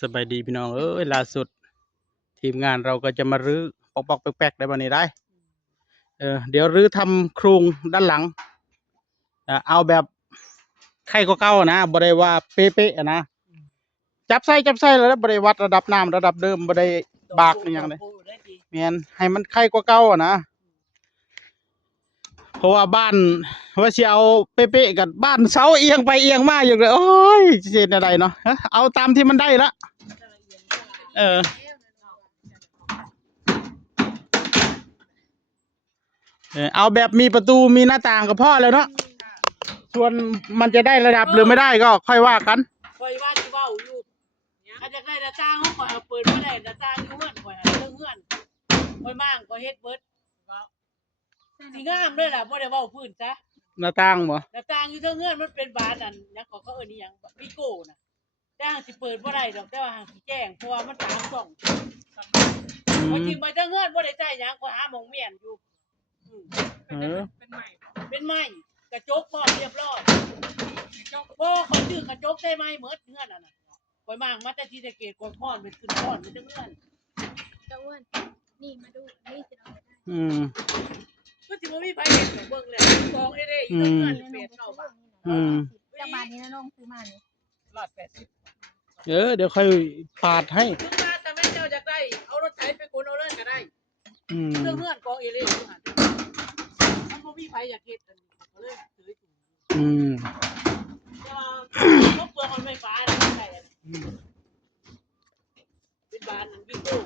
สบายดีพี่น้องเอ้ยล่าสุดทีมงานเราก็จะมารื้อปอกๆแป๊กๆได้บ่นี้ได้เดี๋ยวรื้อทำโครงด้านหลังเอาแบบใครก็เก่านะบ่ได้ว่าเป๊ะๆนะจับใส่แล้วบ่ได้วัดระดับน้ำระดับเดิมบ่ได้บากอหย่างเลยแม่นให้มันใครก็เก่านะเพราะว่าบ้านว่าสิเอาเป๊ะๆกับบ้านเสาเอียงไปเอียงมาอยู่เลยโอ้ยสิเฮ็ดได้เนาะเอาตามที่มันได้ละเออ เอาแบบมีประตูมีหน้าต่างก็พอแล้วเนาะส่วนมันจะได้ระดับหรือไม่ได้ก็ค่อยว่ากันคอยว่าที่ว่าอยู่อาจจะได้หน้าต่างเขาคอยเอาเปิดมาได้หน้าต่างอยู่เฮือนคอยเรื่องเฮือนคอยมั่งคอยเฮ็ดเบิดสีงามเลยล่ะบ่ได้เว้าพื้นซะหน้าต่างบ่หน้าต่างอยู่เทิงเฮือนมันเป็นบานนั่นหยังเขาเอิ้นอีหยังวิโก้น่ะแต่หางสิเปิดบ่ได้ดอกแต่ว่าหางสิแจ้งเพราะว่ามันตามช่องพอจิ้มไปเทิงเฮือนบ่ได้ใช้หยังคอยหาหม่องเมียนอยู่เป็นไม้กระจกพร้อมเรียบร้อยบ่เขาซื้อกระจกได้ไหมหมดเฮือนนั่นน่ะคอยมั่งมาแต่ที่ตะเกียบกอนพรเป็นขึ้นพรเป็นเฮือนตะอ้วนนี่มาดูนี่จะเอาได้ก็สิบ่มีไผเห็นเบิ่งแล้วกองเด้ๆอยู่เฮือนเป็ดเข้าบ้านจังหวัดนี้นะน้องซื้อมานี่180เดี๋ยวค่อยปาดให้ถึงมาแต่แม่เจ้าอยากได้เอารถไถไปขนเอาเลยก็ได้เฮือนกองเด้อยู่หั่นมันบ่มีไผอยากเฮ็ดอันนี้ก็เลยซื้อถุงแต่ว่าพวกเปลือกมันไม่ฟ้าน่ะใช่เป็นบานนั่นวิโก้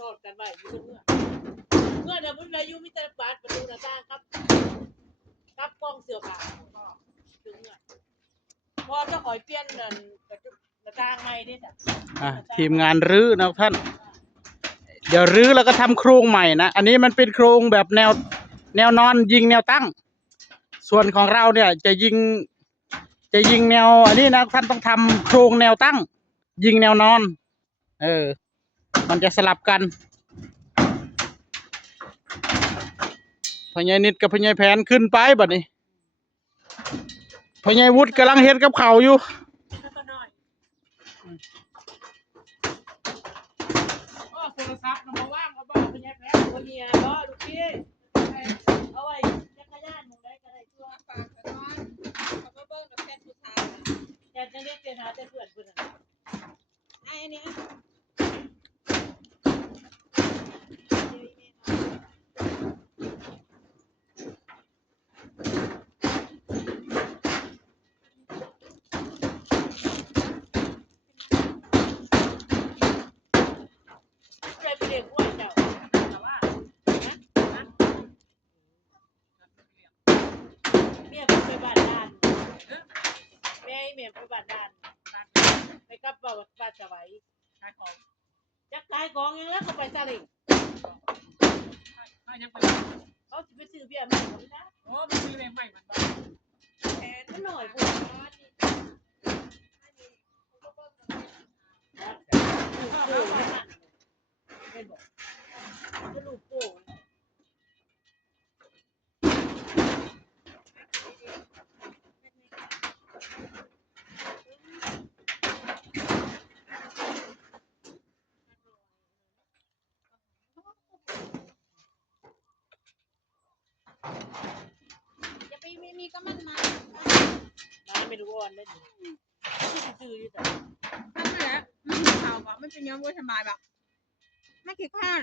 ทอดกันไว้อยู่เฮือนเมื่อเดี๋ยวมันอายุมีแต่บานประตูหน้าต่างครับกล้องเสื้อผ้าถึงอ่ะพอจะขอยเปลี่ยนนั่นกระจกหน้าต่างใหม่นี่จ้ะทีมงานรื้อนะท่านเดี๋ยวรื้อแล้วก็ทำโครงใหม่นะอันนี้มันเป็นโครงแบบแนวนอนยิงแนวตั้งส่วนของเราเนี่ยจะยิงแนวอันนี้นะท่านต้องทำโครงแนวตั้งยิงแนวนอนมันจะสลับกันพญานิดกับพญาแผนขึ้นไปบัดนี้พญาวุฒิกำลังเฮ็ดกับเขาอยู่โทรศัพท์มาว่างเอาบ้าพญาแผนพญาบ่ลูกพี่เอาไว้จักรยานมึงได้ก็ได้ตัวฝากกันนอนเขามาเบิ่งกับแฟนผู้ชายอยากจะเรียกเจหาแต่เพื่อนน่ะไอ้นี่เด็กอ้วนเจ้าแต่ว่าเมียไปบ้านด้านแม่เมียไปบ้านด้านไปกับบ้านสบายขายของจักขายของยังแล้วก็ไปซาเล้งเขาจะไปซื้อเบียร์ใหม่หมดนะโอ้มันซื้อเบียร์ใหม่มันบ้าแพงหน่อยพวกลูกโป่งจะไปมีก็มันมาไม่รู้ว่าได้ดีซื้ออยู่แต่ทั้งนั้นแหละมันข่าวแบบมันเป็นย้อมสบายแบบไม่คิดพลาด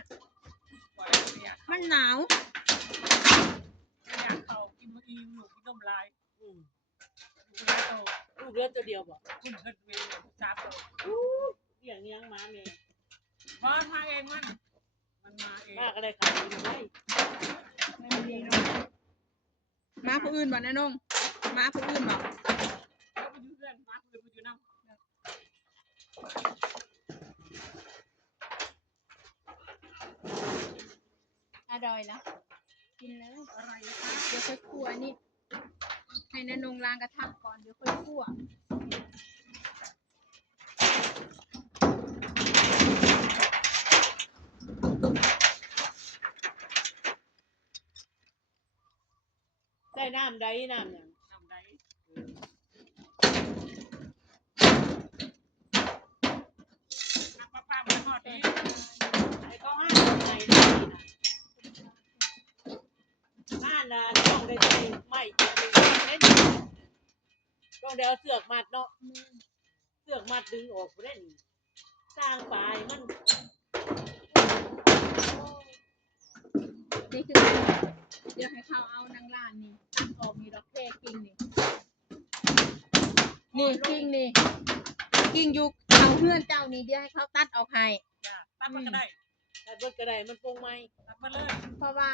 มันหนาวอยากเขากินเมื่อกี้หนูกินนมลายลูกเลือดตัวเดียวบ่คุณเกิดเวรจับอย่างนี้ยังมาเมย์มาเองมันมาเองมาก็ได้ขายกินได้มาผู้อื่นบ่นะน้องมาผู้อื่นบ่อร่อยนะกินแล้วอะไรคะเดี๋ยวค่อยคั่วนี่ให้นงล้างกระทะก่อนเดี๋ยวค่อยคั่วใส่น้ำใดน้ำอย่างน้ำใด ดนี้ไอ้เขาห้าไหนได้น่ะน่าต้องได้ใจไม่จะมีเล่นต้องเดี๋ยวเสือกมัดเนาะเสือกมัดดึงออกเล่นสร้างปลายมัน นี่คือเดี๋ยวให้เขาเอานางล้านนี่ตัดออกนี่ดอกแค่กิ่งนี่กิ่งนี่กิ่งอยู่เอาเพื่อนเจ้านี่เดี๋ยวให้เขาตัดออกให้ ตัดมันก็ได้ตัดมันก็ได้มันปรุงไหมตัดมาเลย เพราะว่า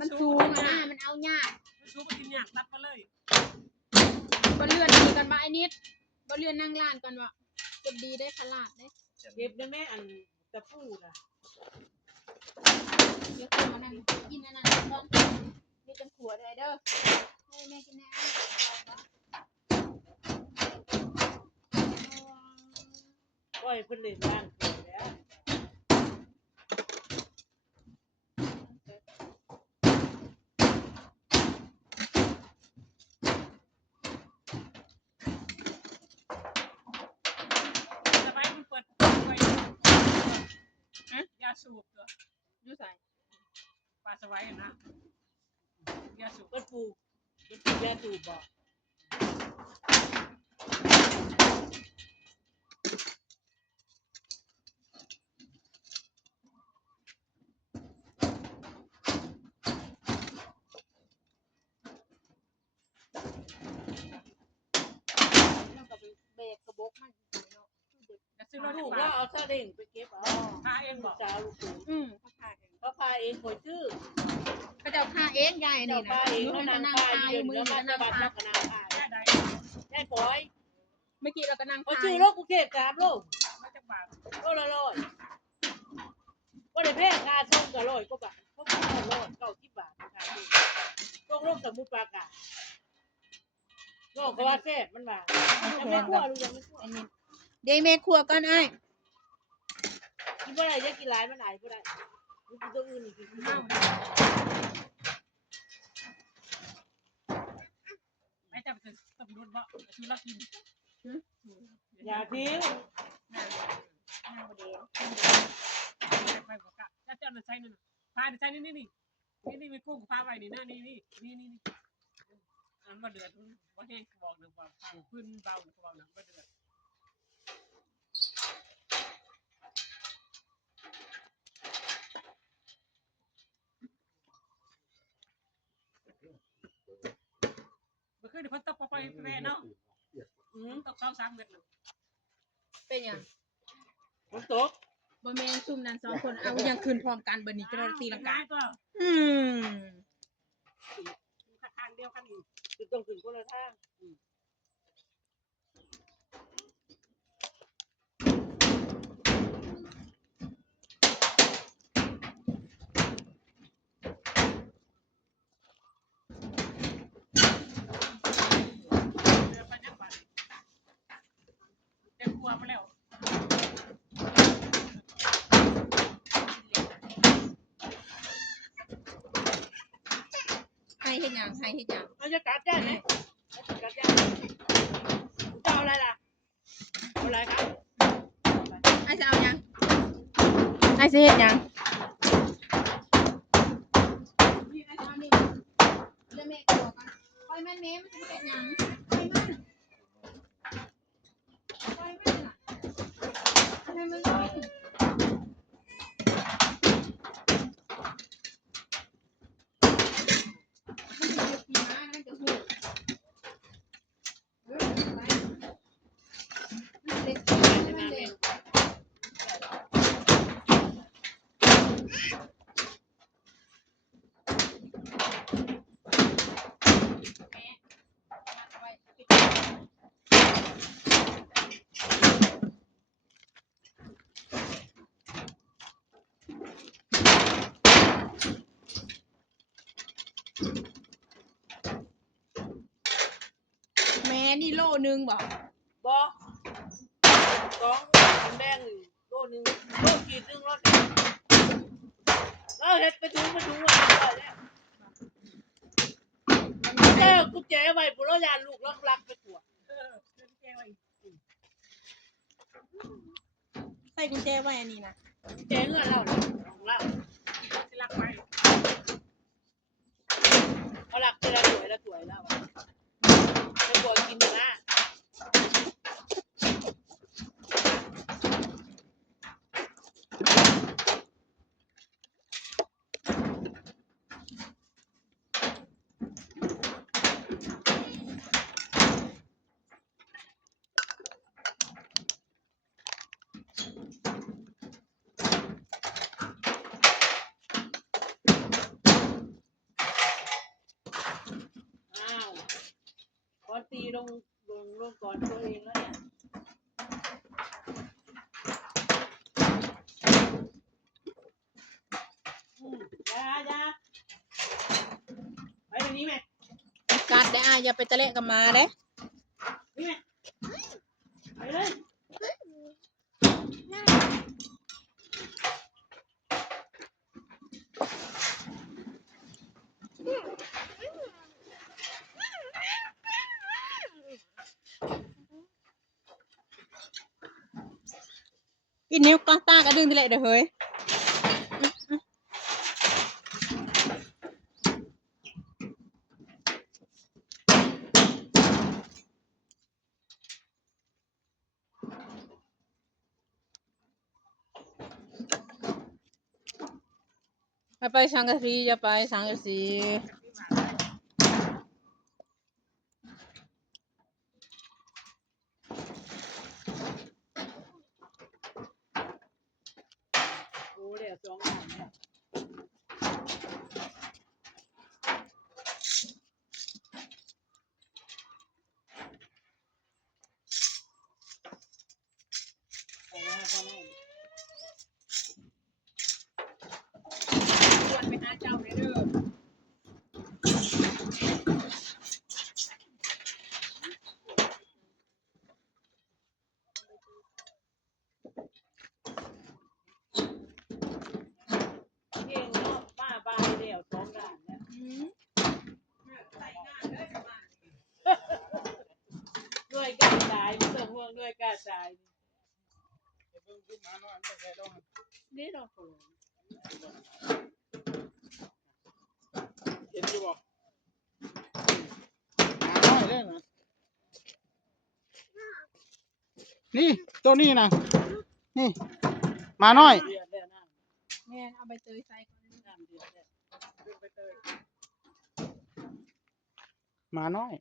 มันสูงอะนะมันเอายาก มันสูงมันกินยากตัดมาเลย บ่เลื่อนนี่กันว่าไอ้นิดบ่เลื่อนนางล้านกันว่าจะดีได้ขลาดได้ เก็บได้แม่อันตะปูน่ะ เดี๋ยวขอนั่งกินอันนั้นก่อนมีจังขัวได้เด้อให้แม่กินแน่ ก็ให้เพิ่นเล่นบ้านเพิ่นแล้วสบายมันเปิดไว้ยาสูบตัว อยู่ใส่ ปลาสวายนะยาสูบเปิดปูยาสูบบ่แล้วก็ไปเบรกกระบอกมันเนาะ ซื้อรถถูกแล้วเอาซาเล้งไปเก็บเอาพาเองบอกจ้าลูกปู่ เขาขาย เขาพาเองคอยซื้อ เขาจะฆ่าเองยาย เจ้า นี่นะ พาเอง มั แล้ว น นาง นั่ง พา คาย เดิน มือ แล้วมา นั่ จะ ง บัด คา แล้วก็นางพาได้ปล่อย เมื่อกี้เราก็นั่ง เขา คา ซื้อรถกูเก็บ3 โลมาจากบาทก็ละร้อยก็ได้แพงค่าส่งก็100 กว่าบาทเขาก็90 บาทค่าส่งลงสมุทรปราการก็ว่าแซ่บมันว่าจะไม่คั่วรู้ยังไม่คั่ว อันนี้เดี๋ยวแม่ครัวก่อนไอ้ กินบ่ได้จะกินหลายมันอายบ่ได้กินตัวอื่นนี่กินข้าวไม่จำเป็นต้องรถบ่คือเรากินอย่าทิ้งไปบอกกะจะเอาใช้นั่นพาใช้นี่มีกุ้งพาไว้นี่นะนี่อันบ่เดือดบ่แห้งบอกนึงว่าขึ้นเบาหรือเบานะบ่เดือดบ่เคยได้พ้นตกไปแม่เนาะตก2-3 เม็ดนึง เป็นหยัง ฝนตก บ่แม่นซุ่มนั้น2 คนเอายังคืนพร้อมกันบัดนี้จะตีลังกา ตัว ทางเดียวกันคือต้องขึ้นคนละทางให้เฮ็ดหยังให้เฮ็ดหยัง เราจะกัดได้ไหมกัดได้จะเอาอะไรล่ะเอาอะไรครับ ไอ้จะเอาหยังไอ้สิเฮ็ดหยังนี่ไอ้จะเอานี่เดี๋ยวแม่ครัวก่อนปล่อยมันแม่มันสิเฮ็ดหยังปล่อยมันน่ะให้มันลงแม่นี่โลนึงบ่ บ่2แดงโลนึงโลขีดนึงรถเฮ็ดไปถุงว่าแล้วกุญแจไว้ปุโรยานลูกลักไปทั่ว ใส่ ส่กุญแจไว้อันนี้นะ แจเงินเราเนี่ยของเราจะรักไปเอาหลักเจอละถวยแล้วจะบวกกินนะ อ้าวก่อนตีลงก่อนตัวเองแล้วเนี่ยยาไปตรงนี้ไหม กัดได้อย่าไปตะเละกับมาเด้ นี่ไหมไปเลย อีนิ้วก้อนตากระดึงตะเละเด้อเฮ้ย ไปสังกะสีจะไปสังกะสี โอ้เดี๋ยวสองอันเนี่ยไปแล้วพ่อแม่ ชวนไปหาเจ้าเด้อ เก่งเนาะป้าเดี๋ยวสองด่านเนี่ยด้วยกล้าตายไม่ต้องห่วงด้วยกล้าตายนี่เราคน เห็นอยู่บ่หาน้อยได้นะนี่ตัวนี้นะนี่มาน้อย เดือดแล้วนะ แม่เอาใบเตยใส่ก่อน น้ำเดือดแล้วขึ้นไปเตย มาน้อย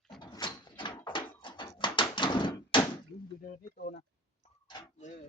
ดูเดินที่โตนะ เออ